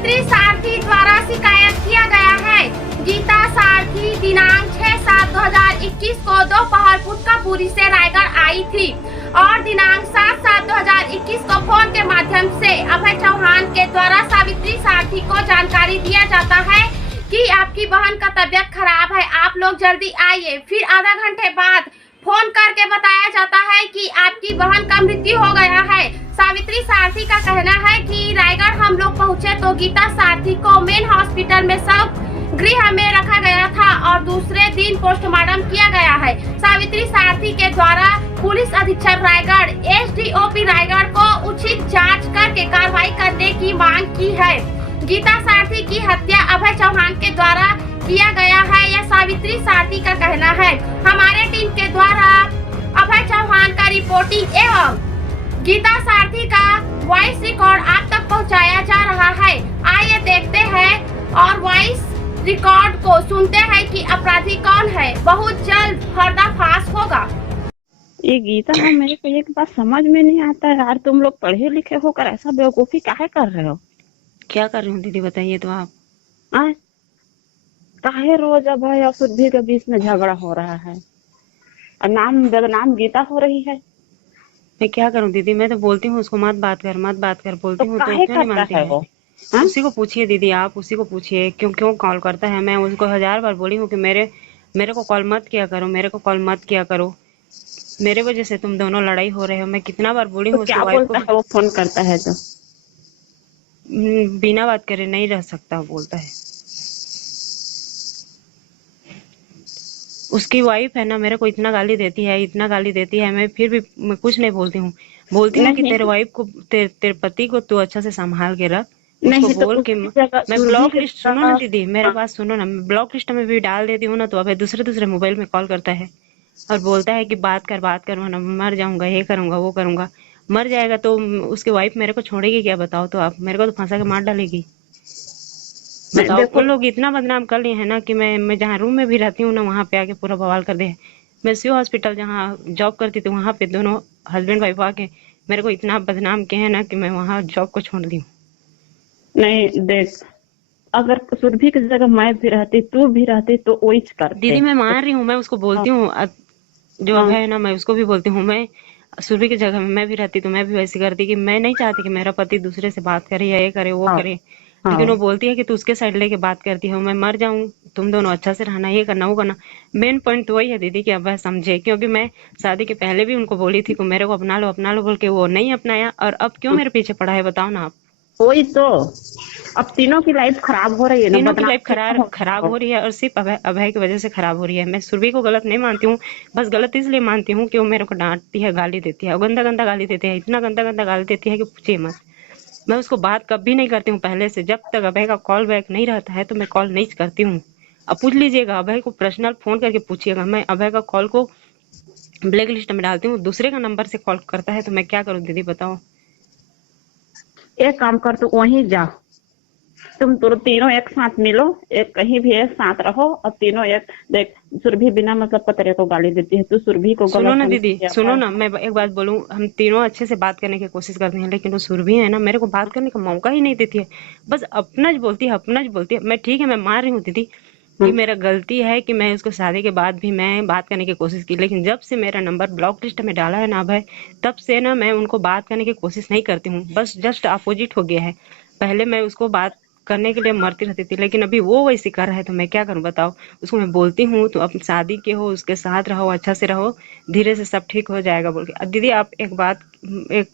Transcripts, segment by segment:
सावित्री सारथी द्वारा शिकायत किया गया है। गीता सारथी दिनांक 6/7/2021 को दोपहर पुटकापुरी से रायगढ़ आई थी और दिनांक 7/7/2021 को फोन के माध्यम से अभय चौहान के द्वारा सावित्री सारथी को जानकारी दिया जाता है कि आपकी बहन का तबीयत खराब है, आप लोग जल्दी आइए। फिर आधा घंटे बाद फोन करके बताया जाता है कि आपकी बहन का मृत्यु हो गया है। सावित्री सारथी का कहना है कि रायगढ़ हम लोग पहुंचे तो गीता सारथी को मेन हॉस्पिटल में शव गृह में रखा गया था और दूसरे दिन पोस्टमार्टम किया गया है। सावित्री सारथी के द्वारा पुलिस अधीक्षक रायगढ़ एसडीओपी रायगढ़ को उचित जांच करके कार्रवाई करने की मांग की है। गीता सारथी की हत्या अभय चौहान के द्वारा किया गया है, यह सावित्री सारथी का कहना है। हमारे टीम के द्वारा अभय चौहान का रिपोर्टिंग एवं गीता सारथी का वॉइस रिकॉर्ड आप तक पहुंचाया जा रहा है। आइए देखते हैं और वॉइस रिकॉर्ड को सुनते हैं कि अपराधी कौन है। बहुत जल्द पर्दाफाश होगा। ये गीता है, मेरे को एक बात समझ में नहीं आता है यार, तुम लोग पढ़े लिखे होकर ऐसा बेवकूफी काहे कर रहे हो? क्या कर रही हूँ दीदी बताइए तो आप। काहे रोज अभय और सुरभि के बीच में झगड़ा हो रहा है और नाम बदनाम गीता हो रही है। मैं क्या करूँ दीदी, मैं तो बोलती हूँ उसको मत बात कर बोलती हूँ तो काहे क्यों नहीं करता मानती है है? वो? उसी को पूछिए दीदी, आप उसी को पूछिए क्यों कॉल करता है। मैं उसको 1000 बार बोली हूँ कि मेरे को कॉल मत किया करो, मेरे को कॉल मत किया करो, मेरे वजह से तुम दोनों लड़ाई हो रहे हो। मैं कितना बार बोली हूँ तो उसकी क्या वाइफ बोलता है वो फोन करता है तो? बिना बात करे नहीं रह सकता बोलता है। उसकी वाइफ है ना, मेरे को इतना गाली देती है, मैं फिर भी मैं कुछ नहीं बोलती हूँ कि तेरे वाइफ को तेरे पति को तू अच्छा से संभाल के रख। उसको नहीं बोल तो के मैं ब्लॉक लिस्ट, सुनो ना दीदी मेरा बात सुनो ना, मैं ब्लॉक लिस्ट में भी डाल देती हूँ ना, तो अब दूसरे मोबाइल में कॉल करता है और बोलता है कि बात कर वरना मर जाऊंगा, ये करूंगा वो करूंगा। मर जाएगा तो उसकी वाइफ मेरे को छोड़ेगी क्या बताओ? तो आप मेरे को तो फंसा के मार डालेगी। बताओ, उन लोग इतना बदनाम कर लिए हैं ना कि मैं जहाँ रूम में भी रहती हूँ ना, वहाँ पे आके पूरा बवाल कर दे। मैं शिव हॉस्पिटल जहाँ जॉब करती थी वहाँ पे दोनों हस्बैंड वाइफ आके मेरे को इतना बदनाम किए हैं ना कि मैं वहाँ जॉब को छोड़ दी हूँ। नहीं देख, अगर सुरभि की जगह मैं भी रहती, तू भी रहती तो वही करते। दीदी मैं मान रही हूँ, मैं उसको बोलती हूँ जो अब है ना, मैं उसको भी बोलती हूँ, मैं सुरभि की जगह में मैं भी रहती तो मैं भी वैसी करती कि मैं नहीं चाहती कि मेरा पति दूसरे से बात करे या ये करे वो करे। लेकिन वो बोलती है कि तू उसके साइड लेके बात करती हो, मैं मर जाऊं, तुम दोनों अच्छा से रहना, ये करना वो करना। मेन पॉइंट तो वही है दीदी कि अब वह समझे, क्योंकि मैं शादी के पहले भी उनको बोली थी कि मेरे को अपना लो बोल के वो नहीं अपनाया, और अब क्यों मेरे पीछे पड़ा है बताओ ना आप। वही तो, अब तीनों की लाइफ खराब हो रही है ना, तीनों की लाइफ खराब हो रही है और सिर्फ अभय की वजह से खराब हो रही है। मैं सुरभि को गलत नहीं मानती हूँ, बस गलत इसलिए मानती हूँ कि वो मेरे को डांटती है, गाली देती है, गंदा गंदा गाली देती है, इतना गंदा गंदा गाली देती है कि पूछिए मत। मैं उसको बात कभी नहीं करती हूँ पहले से, जब तक अभय का कॉल बैक नहीं रहता है तो मैं कॉल नहीं करती हूँ। अब पूछ लीजिएगा, अभय को पर्सनल फोन करके पूछिएगा, मैं अभय का कॉल को ब्लैक लिस्ट में डालती हूँ, दूसरे का नंबर से कॉल करता है तो मैं क्या करूँ दीदी बताओ? एक काम कर, तू वहीं जा, तुम तीनों एक साथ मिलो, एक कहीं भी एक साथ रहो और तीनों एक। देख, सुरभि बिना मतलब पतरे को गाली देती है, तू सुरभि को सुनो ना दीदी, सुनो ना, मैं एक बात बोलूं, हम तीनों अच्छे से बात करने की कोशिश करते हैं, लेकिन वो सुरभि है ना, मेरे को बात करने का मौका ही नहीं देती है, बस अपना बोलती है। मैं ठीक है, मैं मान रही हूँ दीदी कि मेरा गलती है कि मैं उसको शादी के बाद भी मैं बात करने की कोशिश की, लेकिन जब से मेरा नंबर ब्लॉक लिस्ट में डाला है ना भाई, तब से ना मैं उनको बात करने की कोशिश नहीं करती हूँ, बस जस्ट अपोजिट हो गया है। पहले मैं उसको बात करने के लिए मरती रहती थी, लेकिन अभी वो वैसी कर रहा है तो मैं क्या करूं बताओ? उसको मैं बोलती हूँ तो अब शादी के हो, उसके साथ रहो, अच्छा से रहो, धीरे से सब ठीक हो जाएगा बोल के। अब दीदी आप एक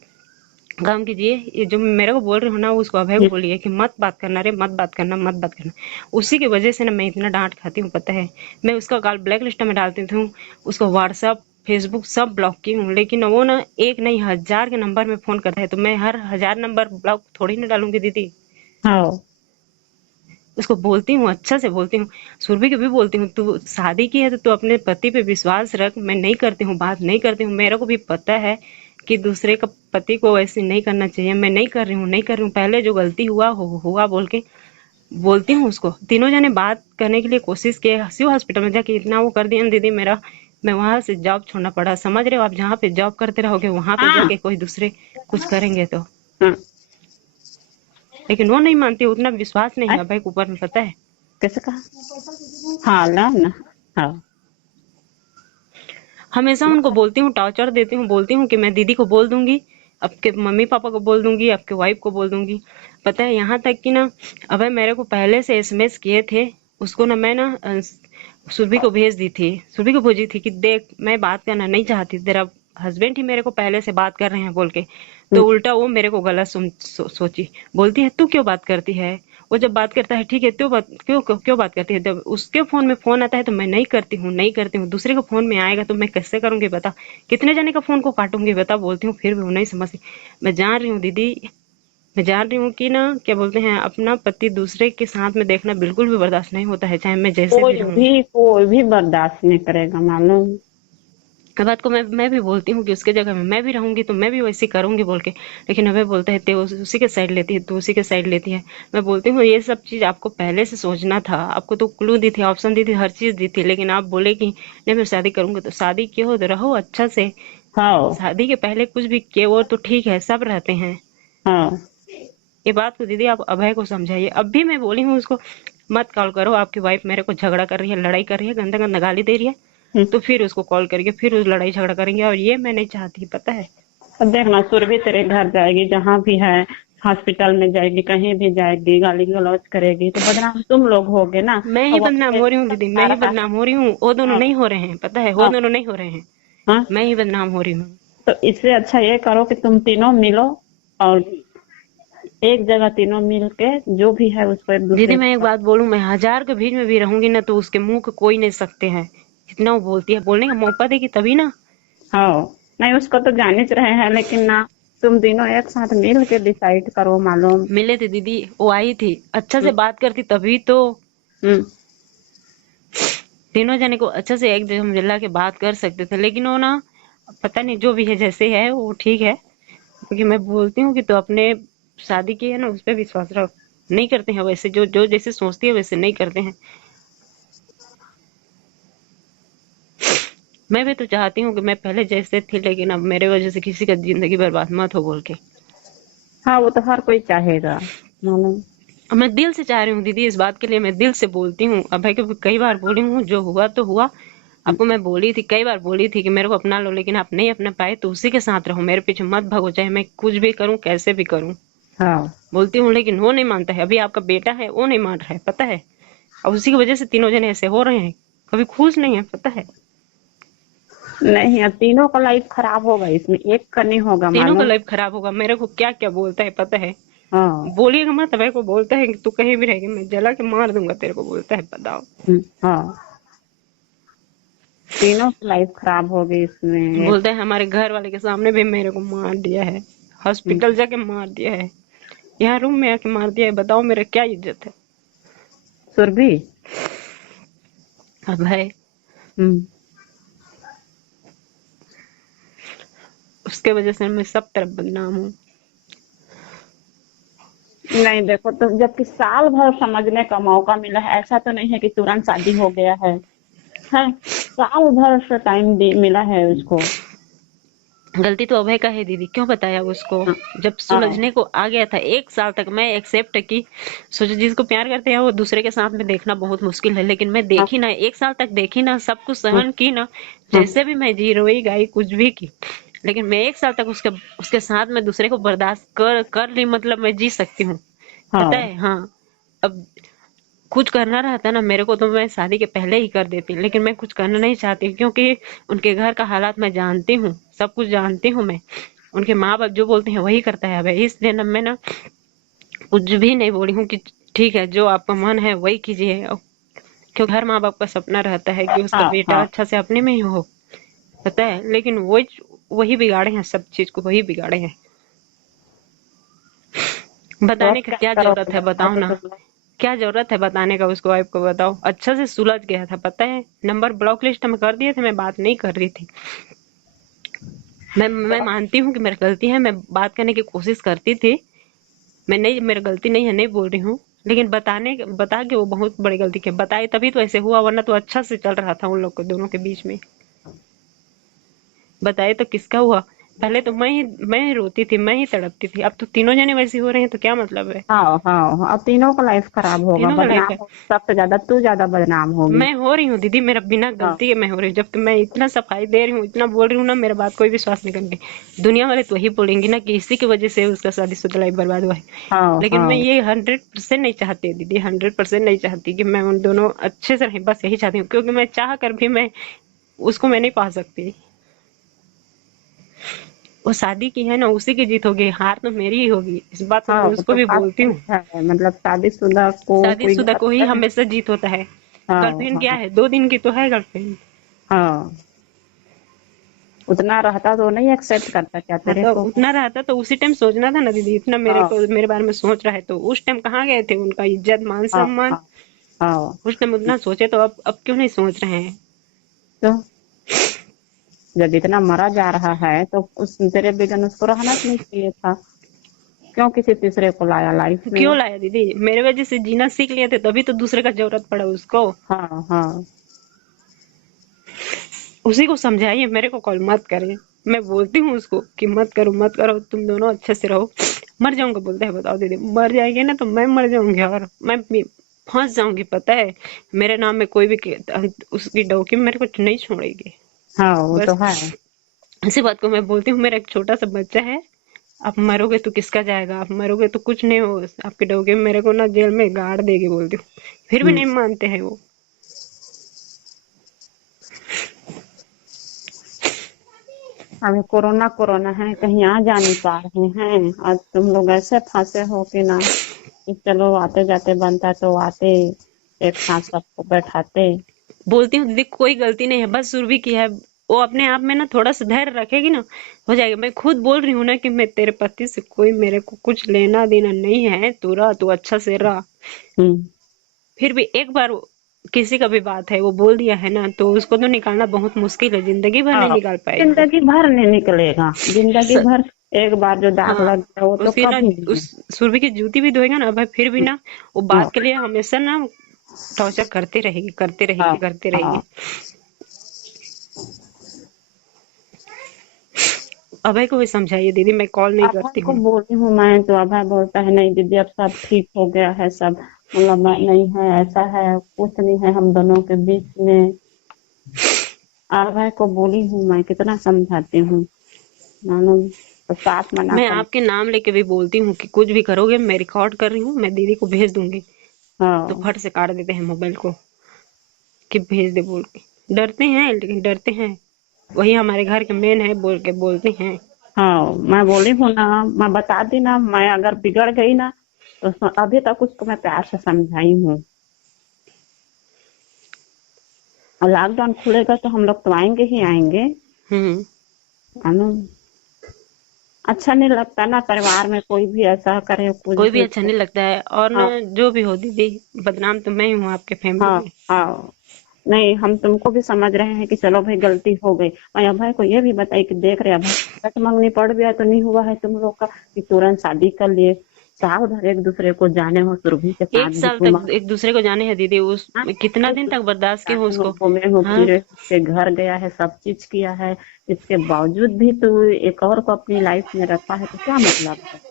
काम कीजिए, ये जो मेरे को बोल रहे हो ना, उसको अभय को बोलिए कि मत बात करना रे, मत बात करना। उसी की वजह से ना मैं इतना डांट खाती हूँ, पता है। मैं उसका कॉल ब्लैक लिस्ट में डालती हूँ, उसको व्हाट्सअप फेसबुक सब ब्लॉक की हूँ, लेकिन वो ना एक नहीं 1000 के नंबर में फोन करता है, तो मैं हर 1000 नंबर ब्लॉक थोड़ी ना डालूंगी दीदी। उसको बोलती हूँ, अच्छा से बोलती हूँ, सुरभि को भी बोलती हूँ, तू शादी की है तो तू अपने पति पे विश्वास रख। मैं नहीं करती हूँ, बात नहीं करती हूँ, मेरे को भी पता है कि दूसरे का पति को ऐसे नहीं करना चाहिए, मैं नहीं कर रही हूँ। पहले जो गलती हुआ बोल के बोलती हूँ उसको। तीनों जने बात करने के लिए कोशिश किए, शिव हॉस्पिटल में जाके इतना वो कर दिया दीदी मेरा, मैं वहां से जॉब छोड़ना पड़ा। समझ रहे हो आप? जहाँ पे जॉब करते रहोगे वहां पे जाके कोई दूसरे कुछ करेंगे तो लेकिन वो नहीं मानती, उतना विश्वास नहीं है अ? अभय के ऊपर में, पता है। कैसे कहा? हाँ ना। हाँ। हमेशा उनको बोलती हूँ, टॉर्चर देती हूँ, बोलती हूँ कि मैं दीदी को बोल दूंगी, आपके मम्मी पापा को बोल दूंगी, आपके वाइफ को बोल दूंगी। पता है यहाँ तक कि ना अभय मेरे को पहले से एसएमएस किए थे, उसको ना मैं ना सुरभि को भेज दी थी, सुरभि को भेजी थी कि देख मैं बात करना नहीं चाहती, तेरा हस्बैंड ही मेरे को पहले से बात कर रहे हैं बोल के। तो उल्टा वो मेरे को गलत सोची, बोलती है तू क्यों बात करती है। वो जब बात करता है ठीक है, क्यों बात क्यों क्यों बात करती है। जब उसके फोन में फोन आता है तो मैं नहीं करती हूँ, नहीं करती हूँ। दूसरे के फोन में आएगा तो मैं कैसे करूंगी बता, कितने जने का फोन को काटूंगी बता। बोलती हूँ फिर भी वो नहीं समझती। मैं जान रही हूँ दीदी, मैं जान रही हूँ कि ना क्या बोलते हैं, अपना पति दूसरे के साथ में देखना बिल्कुल भी बर्दाश्त नहीं होता है, चाहे मैं जैसे भी रहूं। कोई भी बर्दाश्त नहीं करेगा मालूम। बात को मैं भी बोलती हूँ कि उसके जगह में मैं भी रहूंगी तो मैं भी वैसे करूंगी बोल के। लेकिन अभय बोलता है ते उसी के साइड लेती है, तू उसी के साइड लेती है। मैं बोलती हूँ ये सब चीज आपको पहले से सोचना था, आपको तो क्लू दी थी, ऑप्शन दी थी, हर चीज दी थी, लेकिन आप बोले कि नहीं मैं शादी करूंगा। तो शादी क्यों, रहो अच्छा से। हाँ। शादी के पहले कुछ भी किए वो तो ठीक है, सब रहते हैं। हाँ। ये बात को दीदी आप अभय को समझाइए। अब भी मैं बोली हूँ उसको मत कॉल करो, आपकी वाइफ मेरे को झगड़ा कर रही है, लड़ाई कर रही है, गंदा गंदा गाली दे रही है, तो फिर उसको कॉल करके फिर उस लड़ाई झगड़ा करेंगे, और ये मैं नहीं चाहती, पता है। अब देखना सुरभि तेरे घर जाएगी, जहाँ भी है, हॉस्पिटल में जाएगी, कहीं भी जाएगी, गाली गलौज करेगी तो बदनाम तुम लोग होगे ना। मैं ही अब बदनाम हो रही हूँ दीदी, मैं ही बदनाम हो रही हूँ, वो दोनों हाँ। नहीं हो रहे हैं, पता है, वो हाँ। दोनों नहीं हो रहे हैं, हाँ। मैं ही बदनाम हो रही हूँ। तो इससे अच्छा ये करो कि तुम तीनों मिलो और एक जगह तीनों मिल के जो भी है उसको एक दीदी दूसरे मैं एक से। बात बोलूं, मैं 1000 के बीच में भी रहूंगी ना तो उसके मुंह को कोई नहीं सकते हैं, जितना वो बोलती है। बोलने का मौका देगी तभी ना। हाँ। नहीं उसको तो जान ही रहे हैं, लेकिन ना तुम तीनों एक साथ मिल के डिसाइड करो मालूम। मिले थे दीदी, वो आई थी, अच्छा से बात करती तभी तो। हम्म। तीनों जने को अच्छा से एक जगह मिला के बात कर सकते थे, लेकिन वो ना पता नहीं, जो भी है जैसे है वो ठीक है। क्योंकि मैं बोलती हूँ कि तो अपने शादी की है ना उस पर विश्वास रख, नहीं करते हैं वैसे, जो जो जैसे सोचती है वैसे नहीं करते हैं। मैं भी तो चाहती हूँ कि मैं पहले जैसे थी, लेकिन अब मेरे वजह से किसी का जिंदगी बर्बाद मत हो बोल के। हाँ वो तो हर कोई चाहेगा मालूम। अब मैं दिल से चाह रही हूँ दीदी, इस बात के लिए मैं दिल से बोलती हूँ। अब भाई को कई बार बोली हूँ, जो हुआ तो हुआ। आपको मैं बोली थी, कई बार बोली थी कि मेरे को अपना लो, लेकिन आप नहीं अपना पाए तो उसी के साथ रहो, मेरे पीछे मत भागो, चाहे मैं कुछ भी करूँ कैसे भी करूँ। हाँ। बोलती हूँ लेकिन वो नहीं मानता है। अभी आपका बेटा है वो नहीं मान रहा है, पता है, और उसी की वजह से तीनों जने ऐसे हो रहे हैं, कभी खुश नहीं है, पता है। नहीं अब तीनों का लाइफ खराब होगा, इसमें एक का नहीं होगा तीनों का मालूम। लाइफ खराब होगा। मेरे को क्या क्या बोलता है पता है, हाँ। बोलिएगा मत, अभय को बोलता है कि तू कहीं भी रहेगी मैं जला के मार दूंगा तेरे को, बोलता है, बताओ। हाँ तीनों की लाइफ खराब होगी इसमें। बोलता है हमारे घर वाले के सामने भी मेरे को मार दिया है, हॉस्पिटल जाके मार दिया है, यहाँ रूम में आके मार दिया है, बताओ मेरा क्या इज्जत है। सुरभि। अभय हम्म। उसके वजह से मैं सब तरफ बदनाम हूँ। नहीं देखो तो जबकि साल भर समझने का मौका मिला है, ऐसा तो नहीं है कि तुरंत शादी हो गया है। साल भर से टाइम मिला है उसको। गलती तो अभय का है दीदी, क्यों बताया उसको। हाँ। जब सुलझने को आ गया था 1 साल तक मैं एक्सेप्ट की। सोचो जिसको प्यार करते हैं वो दूसरे के साथ में देखना बहुत मुश्किल है, लेकिन मैं हाँ। देखी ना, 1 साल तक देखी ना, सब कुछ हाँ। सहन की ना, हाँ। जैसे भी मैं जी रोई गाई कुछ भी की, लेकिन मैं 1 साल तक उसके साथ में दूसरे को बर्दाश्त कर ली, मतलब मैं जी सकती हूँ, पता हाँ। है। हाँ अब कुछ करना रहता ना मेरे को तो मैं शादी के पहले ही कर देती, लेकिन मैं कुछ करना नहीं चाहती, क्योंकि उनके घर का हालात मैं जानती हूँ, सब कुछ जानती हूँ मैं। उनके माँ बाप जो बोलते हैं वही करता है भाई, इसलिए ना मैं ना कुछ भी नहीं बोली हूँ कि ठीक है जो आपका मन है वही कीजिए, क्योंकि हर माँ बाप का सपना रहता है कि उसका हाँ। बेटा हाँ अच्छा से अपने में ही हो, पता है। लेकिन वही बिगाड़े हैं, सब चीज को वही बिगाड़े हैं। तो अब बताने का क्या क्या जरूरत है बताओ करोगे ना, तुम लोग? क्या जरूरत है बताने का उसको, वाइफ को बताओ। अच्छा से सुलझ गया था, पता है, नंबर ब्लॉक लिस्ट में कर दिए थे, मैं बात नहीं कर रही थी। मैं मानती हूँ कि मेरी गलती है, मैं बात करने की कोशिश करती थी, मैं नहीं, मेरी गलती नहीं है, नहीं बोल रही हूँ, लेकिन बता के वो बहुत बड़ी गलती की, बताई तभी तो ऐसे हुआ, वरना तो अच्छा से चल रहा था उन लोग को दोनों के बीच में। बताए तो किसका हुआ, पहले तो मैं ही रोती थी, मैं ही तड़पती थी। अब तो तीनों जने वैसी हो रहे हैं तो क्या मतलब है? हाँ हाँ, अब तीनों का लाइफ खराब होगा, तीनों का लाइफ बदनाम है। हो, सबसे ज्यादा तू ज्यादा बदनाम होगी। मैं हो रही हूँ दीदी, मेरा बिना हाँ गलती के मैं हो रही हूँ, जबकि मैं इतना सफाई दे रही हूँ, इतना बोल रही हूँ ना, मेरा बात कोई विश्वास नहीं करेंगे। दुनिया वाले तो वही बोलेंगे ना कि इसी की वजह से उसका शादीशुदा लाइफ बर्बाद हुआ है। हाँ लेकिन मैं हाँ। ये 100% नहीं चाहती दीदी, 100% नहीं चाहती कि मैं उन दोनों अच्छे से रहें, बस यही चाहती हूँ, क्योंकि मैं चाह कर भी मैं उसको मैं नहीं पा सकती। वो शादी की है ना, उसी की जीत होगी, हार तो मेरी ही होगी, इस बात को हाँ मैं वो उसको तो भी बात बोलती सही हूँ। है, मतलब शादीशुदा को कोई शादीशुदा गलत को ही करे। हमेशा जीत होता है। हाँ गर्लफ्रेंड क्या हाँ है, 2 दिन की तो है गर्लफ्रेंड। हाँ, उतना रहता तो नहीं एक्सेप्ट करता क्या हाँ तेरे तो को। उतना रहता तो उसी टाइम सोचना था ना दीदी, इतना मेरे हाँ को मेरे बारे में सोच रहा है तो उस टाइम कहाँ गए थे? उनका इज्जत मान हाँ सम्मान हाँ हाँ। उस टाइम उतना सोचे तो अब क्यों नहीं सोच रहे हैं? तो जब इतना मरा जा रहा है तो उस तेरे बिगन उसको रहना नहीं चाहिए था, क्यों किसी तीसरे को लाया लाइफ में। क्यों लाया दीदी? मेरे वजह से जीना सीख लिए थे, तभी तो दूसरे का जरूरत पड़ा उसको। हाँ हाँ उसी को समझाइए, मेरे को कॉल मत करे। मैं बोलती हूँ उसको कि मत करो मत करो, तुम दोनों अच्छे से रहो। मर जाऊंगा बोलते हैं, बताओ दीदी, मर जाएंगे ना तो मैं मर जाऊंगी और मैं फंस जाऊंगी, पता है? मेरे नाम में कोई भी उसकी डोकी मेरे को नहीं छोड़ेगी। हाँ, वो तो बस है। इसी बात को मैं बोलती हूँ, मेरा एक छोटा सा बच्चा है। आप मरोगे तो किसका जाएगा? आप मरोगे तो कुछ नहीं हो, आपके डोगे मेरे को ना जेल में गाड़ देगी बोलती हूँ, फिर भी हम्म। नहीं मानते हैं वो। अभी कोरोना कोरोना है, कहीं आ जा नहीं पा रहे हैं, आज तुम लोग ऐसे फंसे हो कि ना, कि चलो आते जाते बनता तो आते, एक साथ सबको बैठाते। बोलती हूँ दीदी कोई गलती नहीं है, बस सुरभि की है। वो अपने आप में ना थोड़ा सा धैर्य रखेगी ना, हो जाएगा। मैं खुद बोल रही हूँ ना कि मैं तेरे पति से कोई मेरे को कुछ लेना देना नहीं है, तू रह, तू अच्छा से रह। हम्म। फिर भी एक बार किसी का भी बात है, वो बोल दिया है ना, तो उसको तो निकालना बहुत मुश्किल है, जिंदगी भर नहीं हाँ, निकाल पाएगी वो। जिंदगी भर नहीं निकलेगा, जिंदगी स, भर। एक बार जो दाग हाँ, लग गया वो तो उसकी ना, कभी नहीं। उस सुरभि की जूती भी धोएगा ना भाई, फिर भी ना वो हाँ बात के लिए हमेशा ना टॉर्चर करती रहेगी, करती हाँ रहेगी, करती रहेगी। हाँ। अभय को भी समझाइए दीदी, मैं कॉल नहीं अभय करती को हूँ। बोली हूँ मैं, तो अभय बोलता है नहीं दीदी अब सब ठीक हो गया है, सब मतलब नहीं है, ऐसा है, कुछ नहीं है हम दोनों के बीच में। अभय को बोली हूँ मैं, कितना समझाती हूँ, मालूम, तो साफ मना मैं कर। आपके नाम लेके भी बोलती हूँ कि कुछ भी करोगे, मैं रिकॉर्ड कर रही हूँ, मैं दीदी को भेज दूंगी, तो हाँ फट से काट देते हैं मोबाइल को कि भेज दे बोल के। डरते हैं, लेकिन डरते हैं, वही हमारे घर के मेन है, बोल के बोलते हैं। हाँ, मैं बोली हूँ ना, मैं बता दी ना, मैं अगर बिगड़ गई ना तो अभी तक उसको मैं प्यार से समझाई हूँ। और लॉकडाउन खुलेगा तो हम लोग तो आएंगे ही आएंगे, हम्म। है ना। अच्छा नहीं लगता ना, परिवार में कोई भी ऐसा करे कुछ कोई भी भी अच्छा तो। नहीं लगता है, और ना हाँ जो भी हो दीदी, बदनाम तो मैं ही हूँ आपके फैमिली हाँ में। हाँ। नहीं, हम तुमको भी समझ रहे हैं कि चलो भाई गलती हो गई, मैं अभय को ये भी बताई कि देख रहे अभय, कट मंगनी पड़ गया तो नहीं हुआ है तुम लोग का कि तुरंत शादी कर लिए, साल भर एक दूसरे को जाने हो, सुरभि के साथ एक भी साल घुमा। तक एक दूसरे को जाने हैं दीदी, उस हाँ, कितना एक दिन तक दूसरे को बर्दाश्त के हो जाने हो, उसको? घूमे हो, हाँ, फिरे, उसके घर गया है, सब चीज किया है, इसके बावजूद भी तू एक और को अपनी लाइफ में रखा है, तो क्या मतलब है।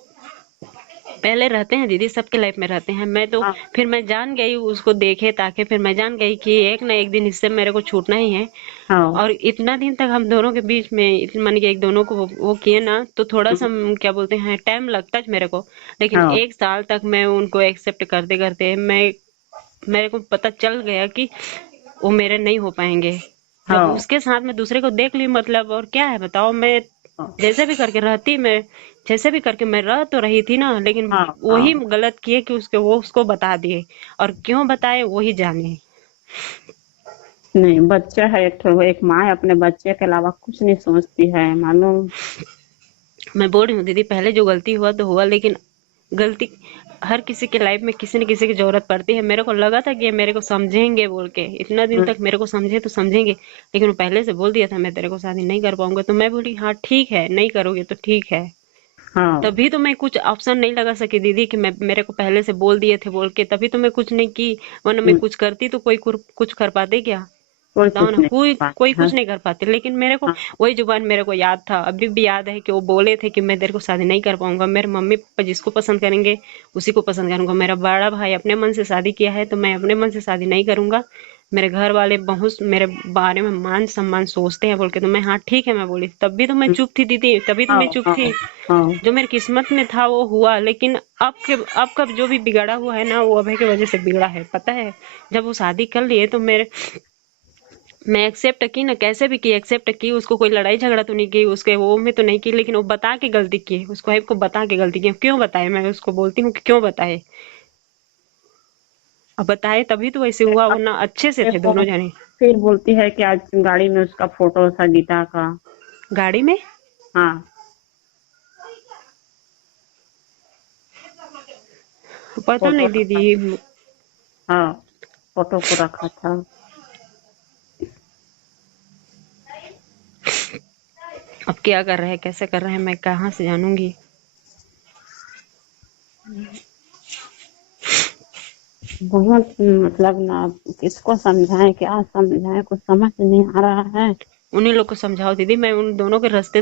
पहले रहते हैं दीदी, सबके लाइफ में रहते हैं। मैं तो हाँ फिर मैं जान गई उसको देखे ताके, फिर मैं जान गई कि एक ना एक दिन इससे मेरे को छूटना ही है। हाँ और इतना दिन तक हम दोनों के बीच में मान के एक दोनों को वो किए ना, तो थोड़ा सा क्या बोलते हैं, टाइम लगता है मेरे को। लेकिन हाँ 1 साल तक मैं उनको एक्सेप्ट करते करते मेरे को पता चल गया कि वो मेरे नहीं हो पाएंगे। जब हाँ उसके साथ में दूसरे को देख ली, मतलब और क्या है बताओ। मैं हाँ जैसे भी करके रहती, मैं जैसे भी करके मैं रह तो रही थी ना, लेकिन हाँ वही हाँ। गलत किए कि वो उसको बता दिए, और क्यों बताए वही जाने। नहीं, बच्चा है एक ठो, एक माँ अपने बच्चे के अलावा कुछ नहीं सोचती है, मालूम। मैं बोल रही हूँ दीदी, पहले जो गलती हुआ तो हुआ, लेकिन गलती हर किसी के लाइफ में किसी न किसी की जरूरत पड़ती है। मेरे को लगा था कि ये मेरे को समझेंगे बोल के, इतना दिन तक मेरे को समझे तो समझेंगे, लेकिन वो पहले से बोल दिया था मैं तेरे को शादी नहीं कर पाऊंगा, तो मैं बोली हाँ ठीक है, नहीं करोगे तो ठीक है। हाँ तभी तो मैं कुछ ऑप्शन नहीं लगा सकी दीदी कि मैं मेरे को पहले से बोल दिए थे बोल के, तभी तो मैं कुछ नहीं की, वरना मैं कुछ करती तो कोई कुछ कर पाते क्या? कोई बताओ कुछ ना, नहीं कोई कर पाता कोई है। कुछ नहीं कर पाते। लेकिन मेरे को हाँ वही जुबान मेरे को याद था, अभी भी याद है कि वो बोले थे कि मैं तेरे को शादी नहीं कर पाऊंगा, मेरे मम्मी पापा जिसको पसंद करेंगे उसी को पसंद करूंगा। मेरा बड़ा भाई अपने मन से शादी किया है तो मैं अपने मन से शादी नहीं करूंगा। मेरे घर वाले बहुत मेरे बारे में मान सम्मान सोचते हैं बोल के, तो मैं हाँ ठीक है मैं बोली। तब भी तो मैं चुप थी दीदी, तभी तो हाँ मैं चुप हाँ थी। हाँ जो मेरी किस्मत में था वो हुआ, लेकिन अब का जो भी बिगड़ा हुआ है ना, वो अभय की वजह से बिगड़ा है, पता है। जब वो शादी कर लिए तो मैं एक्सेप्ट की ना, कैसे भी की एक्सेप्ट की। उसको कोई लड़ाई झगड़ा तो नहीं की, उसके वो में तो नहीं की, लेकिन वो बता के गलती की, उसको वाइफ को बता के गलती की। क्यों बताए, मैं उसको बोलती हूँ कि क्यों बताए। अब बताए तभी तो ऐसे हुआ, अब वरना अच्छे से थे देखो, दोनों जने। फिर बोलती है कि आज गाड़ी में उसका फोटो था गीता का। गाड़ी में? हाँ पता फोटो नहीं रखा, दीदी। हाँ फोटो को रखा था। अब क्या कर रहे हैं कैसे कर रहे हैं मैं कहाँ से जानूंगी। बहुत मतलब ना, किसको समझाएं क्या समझाएं, कुछ समझ नहीं आ रहा है। उन्हीं लोग को समझाओ दीदी, मैं उन दोनों के रास्ते